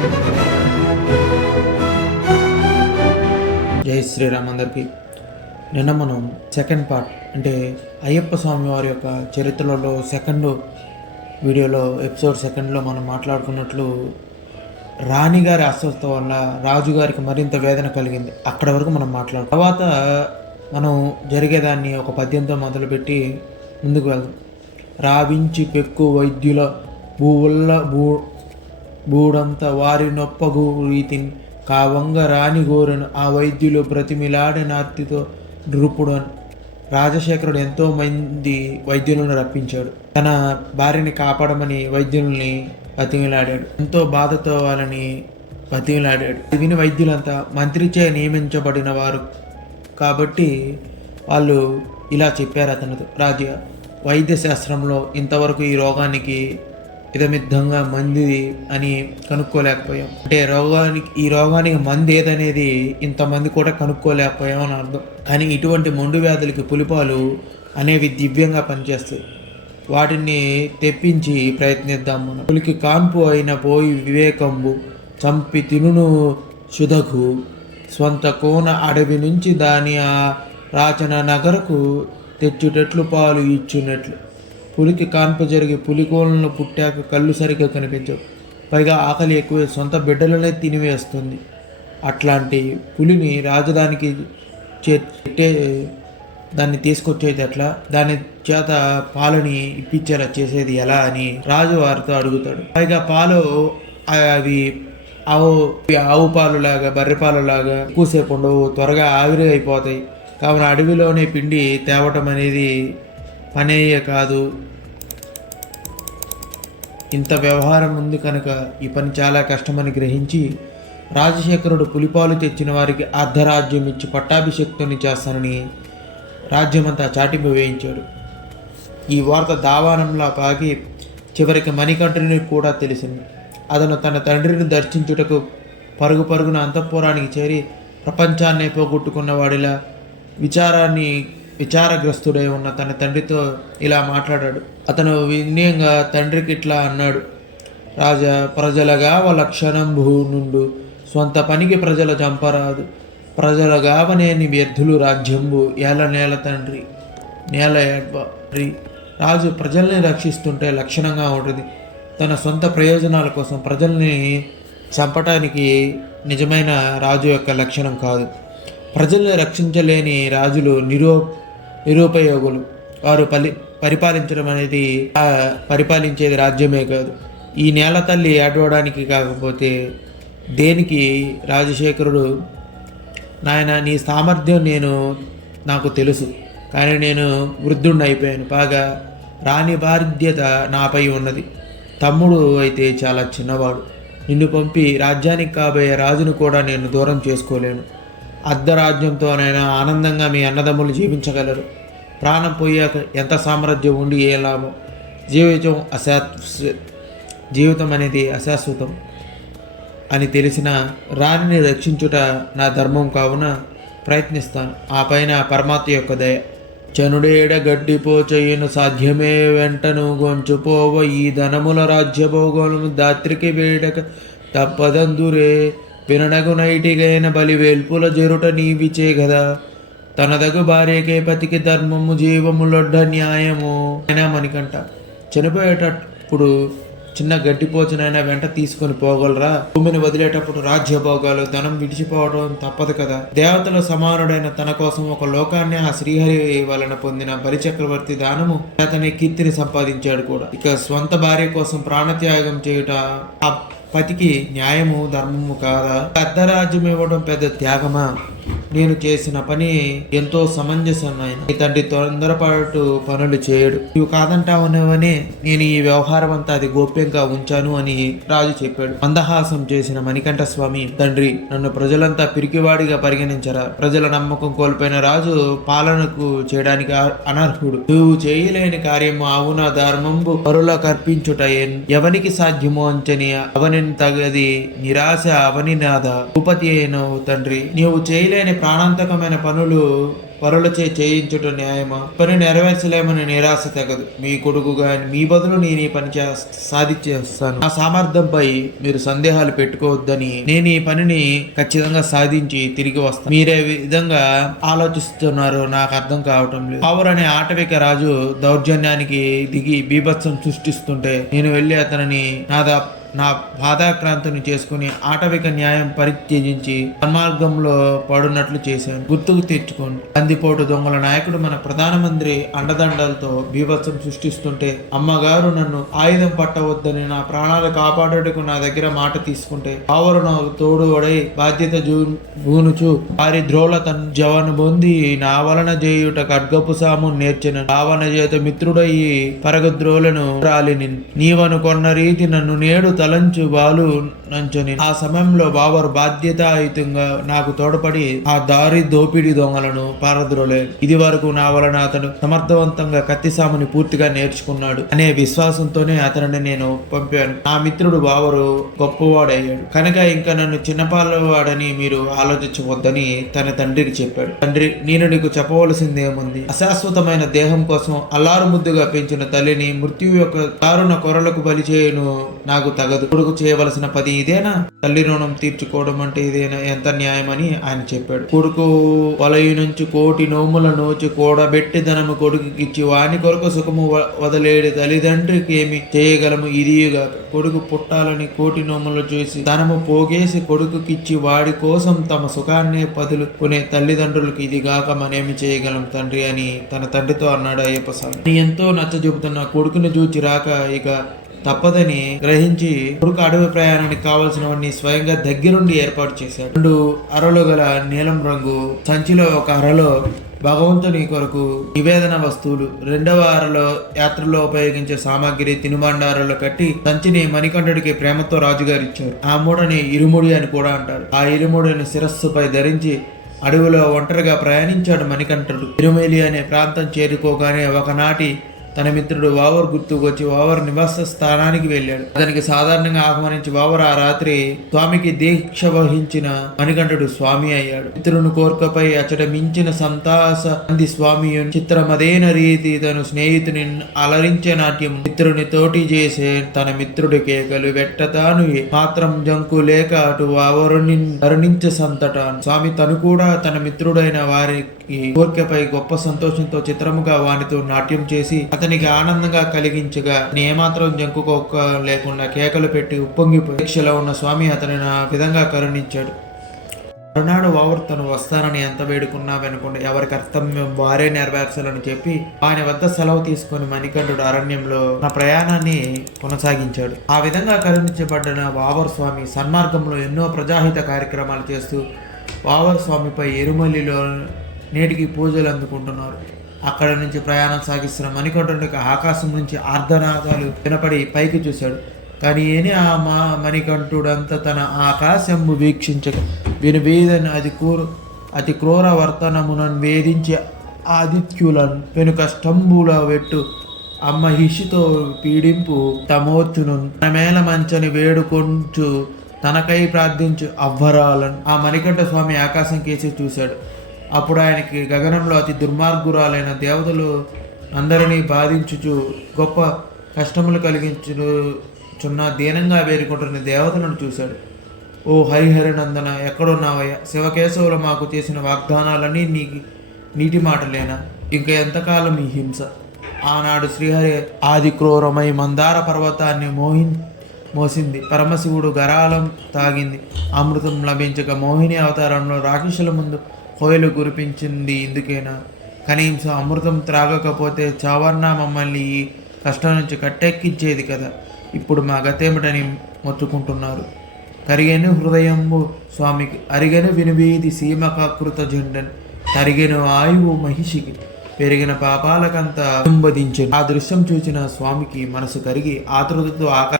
జై శ్రీరామ్ అందరికీ నిన్న మనం సెకండ్ పార్ట్ అంటే అయ్యప్ప స్వామి వారి యొక్క చరిత్రలో సెకండ్ వీడియోలో ఎపిసోడ్ సెకండ్లో మనం మాట్లాడుకున్నట్లు రాణిగారి అస్వస్థ వల్ల రాజుగారికి మరింత వేదన కలిగింది. అక్కడ వరకు మనం మాట్లాడు తర్వాత మనం జరిగేదాన్ని ఒక పద్యంతో మొదలుపెట్టి ముందుకు వెళ్దాం. రావించి పెక్కు వైద్యుల భూవుల్ల భూ బూడంత వారి నొప్పగు రీతిని కావంగ రాని గోరను ఆ వైద్యులు బ్రతిమిలాడి నార్తితో నృపుడు అని రాజశేఖరుడు ఎంతో మంది వైద్యులను రప్పించాడు. తన భార్యని కాపాడమని వైద్యుల్ని బతిమిలాడాడు. ఎంతో బాధతో వాళ్ళని బతిమిలాడాడు. విని వైద్యులంతా మంత్రిచే నియమించబడిన వారు కాబట్టి వాళ్ళు ఇలా చెప్పారు అతనితో. రాజుగా వైద్య శాస్త్రంలో ఇంతవరకు ఈ రోగానికి ఇదమిద్ధంగా మంది అని కనుక్కోలేకపోయాం. అంటే రోగానికి ఈ రోగానికి మంది ఏదనేది ఇంతమంది కూడా కనుక్కోలేకపోయాం అని అర్థం. కానీ ఇటువంటి మొండు వ్యాధులకి పులిపాలు అనేవి దివ్యంగా పనిచేస్తాయి. వాటిని తెప్పించి ప్రయత్నిద్దాం మనం. పులికి కాన్పు అయిన పోయి వివేకంబు చంపి తినును సుధకు స్వంత కోన అడవి నుంచి దాని ఆ రాచన నగరకు తెచ్చుటట్లు పాలు ఇచ్చునట్లు. పులికి కాన్పు జరిగి పులికోలను పుట్టాక కళ్ళు సరిగ్గా కనిపించవు. పైగా ఆకలి ఎక్కువ సొంత బిడ్డలనే తినివేస్తుంది. అట్లాంటి పులిని రాజధానికి చెట్టే దాన్ని తీసుకొచ్చేది ఎట్లా? దాని చేత పాలని ఇప్పించేలా చేసేది ఎలా అని రాజు వారితో అడుగుతాడు. పైగా పాలు అవి ఆవు ఆవు పాలు లాగా బర్రె పాలు లాగా ఎక్కువసేపు ఉండవు త్వరగా ఆవిరి అయిపోతాయి. కావున అడవిలోనే పిండి తేవటం అనేది పనేయ కాదు. ఇంత వ్యవహారం ఉంది కనుక ఈ పని చాలా కష్టమని గ్రహించి రాజశేఖరుడు పులిపాలు తెచ్చిన వారికి అర్ధరాజ్యం ఇచ్చి పట్టాభిషక్తుని చేస్తానని రాజ్యమంతా చాటింపు వేయించాడు. ఈ వార్త దావానంలా పాగి చివరికి మణికంఠుని కూడా తెలిసింది. అతను తన తండ్రిని దర్శించుటకు పరుగు పరుగున అంతఃపురానికి చేరి ప్రపంచాన్ని పోగొట్టుకున్న వాడిలా విచారాన్ని విచారగ్రస్తుడై ఉన్న తన తండ్రితో ఇలా మాట్లాడాడు. అతను వినయంగా తండ్రికి ఇట్లా అన్నాడు. రాజా ప్రజలగా లక్షణంభూ నుండు స్వంత పనికి ప్రజల చంపరాదు. ప్రజల గావనేని వ్యర్థులు రాజ్యంబు ఏల నేల తండ్రి. నేల ఏడ్బరి రాజు ప్రజల్ని రక్షిస్తుంటే లక్షణంగా ఉంటుంది. తన సొంత ప్రయోజనాల కోసం ప్రజల్ని చంపటానికి నిజమైన రాజు యొక్క లక్షణం కాదు. ప్రజల్ని రక్షించలేని రాజులు నిరో నిరుపయోగులు. వారు పలి పరిపాలించడం అనేది పరిపాలించేది రాజ్యమే కాదు. ఈ నేల తల్లి ఆడవడానికి కాకపోతే దేనికి రాజశేఖరుడు నాయన నీ సామర్థ్యం నేను నాకు తెలుసు. కానీ నేను వృద్ధుణ్ణి అయిపోయాను. బాగా రాని బాధ్యత నాపై ఉన్నది. తమ్ముడు అయితే చాలా చిన్నవాడు. నిన్ను పంపి రాజ్యానికి కాబోయే రాజును కూడా నేను దూరం చేసుకోలేను. అర్ధరాజ్యంతోనైనా ఆనందంగా మీ అన్నదమ్ములు జీవించగలరు. ప్రాణం పోయాక ఎంత సామ్రాజ్యం ఉండి ఏ లాభం జీవితం అశా జీవితం అనేది అశాశ్వతం అని తెలిసిన రాణిని రక్షించుట నా ధర్మం కావున ప్రయత్నిస్తాను. ఆ పైన పరమాత్మ యొక్క దయ. చనుడేడ గడ్డిపోచయ్యను సాధ్యమే వెంటను గొంచుపోవ ఈ ధనముల రాజ్యభోగములు దాత్రికి వేడక తప్పదందురే వినడగు నైటిగైన బలి వేల్పుల జరుట నీవిచే గదా. తనదగు భార్యకే పతికి ధర్మము జీవములొడ్డ న్యాయము అయినా మణికంట చనిపోయేటప్పుడు చిన్న గడ్డిపోచనైనా వెంట తీసుకొని పోగలరా? భూమిని వదిలేటప్పుడు రాజ్యభోగాలు ధనం విడిచిపోవడం తప్పదు కదా. దేవతల సమానుడైన తన కోసం ఒక లోకాన్ని ఆ శ్రీహరి వలన పొందిన బలిచక్రవర్తి దానము అతని కీర్తిని సంపాదించాడు కూడా. ఇక స్వంత భార్య కోసం ప్రాణత్యాగం చేయుట పతికి న్యాయము ధర్మము కాదా? అర్ధరాజ్యం ఇవ్వడం పెద్ద త్యాగమా? నేను చేసిన పని ఎంతో సమంజసమైన నీ తండ్రి తొందరపాటు పనులు చేయడు. నువ్వు కాదంటావునవని నేను ఈ వ్యవహారం అంతా అది గోప్యంగా ఉంచాను అని రాజు చెప్పాడు. మందహాసం చేసిన మణికంఠ స్వామి తండ్రి నన్ను ప్రజలంతా పిరికివాడిగా పరిగణించరా. ప్రజల నమ్మకం కోల్పోయిన రాజు పాలనకు చేయడానికి అనర్హుడు. నువ్వు చేయలేని కార్యము అవున ధర్మంబు పరుల కర్పించుట ఎవనికి సాధ్యమో అంచని అవని తగది నిరాశ అవని నాద. ఉపతి అయినవు తండ్రి నీవు చేయలేని ప్రాణాంతకమైన పనులు పరులచే చేయించుట న్యాయమా? పని నెరవేర్చలేమని నిరాశ తగదు. మీ కొడుకు గాని మీ బదులు నేను ఈ పని సాధించేస్తాను. నా సామర్థ్యంపై మీరు సందేహాలు పెట్టుకోవద్దని నేను ఈ పనిని ఖచ్చితంగా సాధించి తిరిగి వస్తాను. మీరే విధంగా ఆలోచిస్తున్నారో నాకు అర్థం కావటం లేదు. ఆవురు అనే ఆటవిక రాజు దౌర్జన్యానికి దిగి బీభత్సం సృష్టిస్తుంటే నేను వెళ్ళి అతనిని నా నా బాధాక్రాంతిని చేసుకుని ఆటవిక న్యాయం పరిత్యజించి సన్మార్గంలో పడున్నట్లు చేశాను. గుర్తుకు తెచ్చుకోండి. కందిపోటు దొంగల నాయకుడు మన ప్రధానమంత్రి అండదండలతో బీభత్సం సృష్టిస్తుంటే అమ్మగారు నన్ను ఆయుధం పట్టవద్దని నా ప్రాణాలు కాపాడుటకు నా దగ్గర మాట తీసుకుంటే ఆవరణ తోడు వడై బాధ్యత జూ- వారి ద్రోల తన జవను పొంది నా వలన చేయుట ఖడ్గపు సాము నేర్చిన రావణ చేత మిత్రుడయి పరగద్రోలను రాలిని నీవనుకొన్న రీతి నన్ను నేడు తలంచు బాలు నంచుని. ఆ సమయంలో బాబర్ బాధ్యతాయుతంగా నాకు తోడ్పడి ఆ దారి దోపిడీ దొంగలను పారద్రోలే. ఇది వరకు నా వలన అతను సమర్థవంతంగా కత్తిసాముని పూర్తిగా నేర్చుకున్నాడు అనే విశ్వాసంతోనే అతనిని నేను పంపాను. నా మిత్రుడు బావరు గొప్పవాడయ్యాడు. కనుక ఇంకా నన్ను చిన్నపాలవాడని మీరు ఆలోచించవద్దని తన తండ్రికి చెప్పాడు. తండ్రి నేను నీకు చెప్పవలసిందేముంది? అశాశ్వతమైన దేహం కోసం అల్లారు ముద్దుగా పెంచిన తల్లిని మృత్యు యొక్క దారుణ కొరలకు బలి చేయను నాకు తగదు కొడుకు చేయవలసిన పది ఇదేనా? తల్లి రుణం తీర్చుకోవడం అంటే ఇదేనా? ఎంత న్యాయమని ఆయన చెప్పాడు. కొడుకు వలయు నుంచి కోటి నోముల నోచి కూడబెట్టి ధనము కొడుకుకిచ్చి వాని కొరకు సుఖము వ- వదలేడు తల్లిదండ్రికి ఏమి చేయగలము? ఇదిగా కొడుకు పుట్టాలని కోటి నోములు చూసి ధనము పోగేసి కొడుకుకిచ్చి వాడి కోసం తమ సుఖాన్ని పదులుకునే తల్లిదండ్రులకు ఇది గాక మనేమి చేయగలం తండ్రి అని తన తండ్రితో అన్నాడు అయ్యప్ప స్వామి. ఎంతో నచ్చ చెబుతున్న కొడుకుని చూచి రాక ఇక తప్పదని గ్రహించి కొడుకు అడవి ప్రయాణానికి కావలసినవన్నీ స్వయంగా దగ్గరుండి ఏర్పాటు చేశాడు. రెండు అరలు గల నీలం రంగు సంచిలో ఒక అరలో భగవంతుని కొరకు నివేదన వస్తువులు రెండవ అరలో యాత్రలో ఉపయోగించే సామాగ్రి తినుబండారాలు కట్టి సంచిని మణికంఠుడికి ప్రేమతో రాజుగారు ఇచ్చారు. ఆ మూడని ఇరుముడి అని కూడా అంటారు. ఆ ఇరుముడిని శిరస్సుపై ధరించి అడవిలో ఒంటరిగా ప్రయాణించాడు మణికంఠుడు. తిరుమేలి అనే ప్రాంతం చేరుకోగానే ఒకనాటి తన మిత్రుడు వావర్ గుర్తుకొచ్చి వావర్ నివాస స్థానానికి వెళ్ళాడు. అతనికి సాధారణంగా ఆహ్వానించి వావర్ ఆ రాత్రి స్వామికి దీక్ష వహించిన మణికంఠుడు స్వామి అయ్యాడు. మిత్రుని కోరికపై అచట మించిన సంతాస అంది స్వామి చిత్రమదేన రీతి తను స్నేహితుని అలరించే నాట్యం మిత్రుని తోటి చేసే తన మిత్రుడి కేకలు వెట్టతాను మాత్రం జంకు లేక అటు వావరుని కరుణించ సంతటాను స్వామి తను కూడా తన మిత్రుడైన వారికి కోరికపై గొప్ప సంతోషంతో చిత్రముగా వానితో నాట్యం చేసి అతనికి ఆనందంగా కలిగించగా ఏమాత్రం జంకుకోక లేకుండా కేకలు పెట్టి ఉప్పొంగిపోయి దీక్షలో ఉన్న స్వామి అతనిని ఆ విధంగా కరుణించాడు. మరునాడు వావర్ తను వస్తానని ఎంత వేడుకున్నా వెనుకుండా ఎవరి కర్తవ్యం వారే నెరవేర్చాలని చెప్పి ఆయన వద్ద సెలవు తీసుకొని మణికంఠుడు అరణ్యంలో నా ప్రయాణాన్ని కొనసాగించాడు. ఆ విధంగా కరుణించబడిన వావర్ స్వామి సన్మార్గంలో ఎన్నో ప్రజాహిత కార్యక్రమాలు చేస్తూ వావర్ స్వామిపై ఎరుమల్లిలో నేటికి పూజలు అందుకుంటున్నారు. అక్కడ నుంచి ప్రయాణం సాగిస్తున్న మణికంఠుడికి ఆకాశం నుంచి ఆర్ధనాదాలు వినపడి పైకి చూశాడు. కానీ ఏని ఆ మా మణికంఠుడంతా తన ఆకాశంబు వీక్షించక విని వేదని అది కూర అతి క్రూర వర్తనమునను వేధించి ఆదిత్యులను వెనుక స్తంభుల పెట్టు అమ్మ హిషితో పీడింపు తమోర్చును తన మేల మంచని వేడుకొంచు తనకై ప్రార్థించు అవ్వరాలను. ఆ మణికంఠ స్వామి ఆకాశం కేసి చూశాడు. అప్పుడు ఆయనకి గగనంలో అతి దుర్మార్గురాలైన దేవతలు అందరినీ బాధించుచు గొప్ప కష్టములు కలిగించు చున్న దీనంగా వేరుకుంటున్న దేవతలను చూశాడు. ఓ హరిహరినందన ఎక్కడున్నావయ్యా? శివకేశవులు మాకు చేసిన వాగ్దానాలన్నీ నీకు నీటి మాటలేనా? ఇంకా ఎంతకాలం ఈ హింస? ఆనాడు శ్రీహరి ఆది క్రూరమై మందార పర్వతాన్ని మోహి మోసింది. పరమశివుడు గరాలం తాగింది. అమృతం లభించక మోహిని అవతారంలో రాక్షసుల ముందు కోయలు కురిపించింది ఇందుకేనా? కనీసం అమృతం త్రాగకపోతే చావర్ణ మమ్మల్ని ఈ కష్టం నుంచి కట్టెక్కించేది కదా. ఇప్పుడు మా గతేమిటని మొత్తుకుంటున్నారు. కరిగెను హృదయంబు స్వామికి అరిగెను వినువీది సీమకాకృత జెండన్. తరిగెను ఆయువు మహిషికి పెరిగిన పాపాలకంతా సంబదించెను ఆ దృశ్యం చూసిన స్వామికి మనసు కరిగి ఆతృతతో ఆక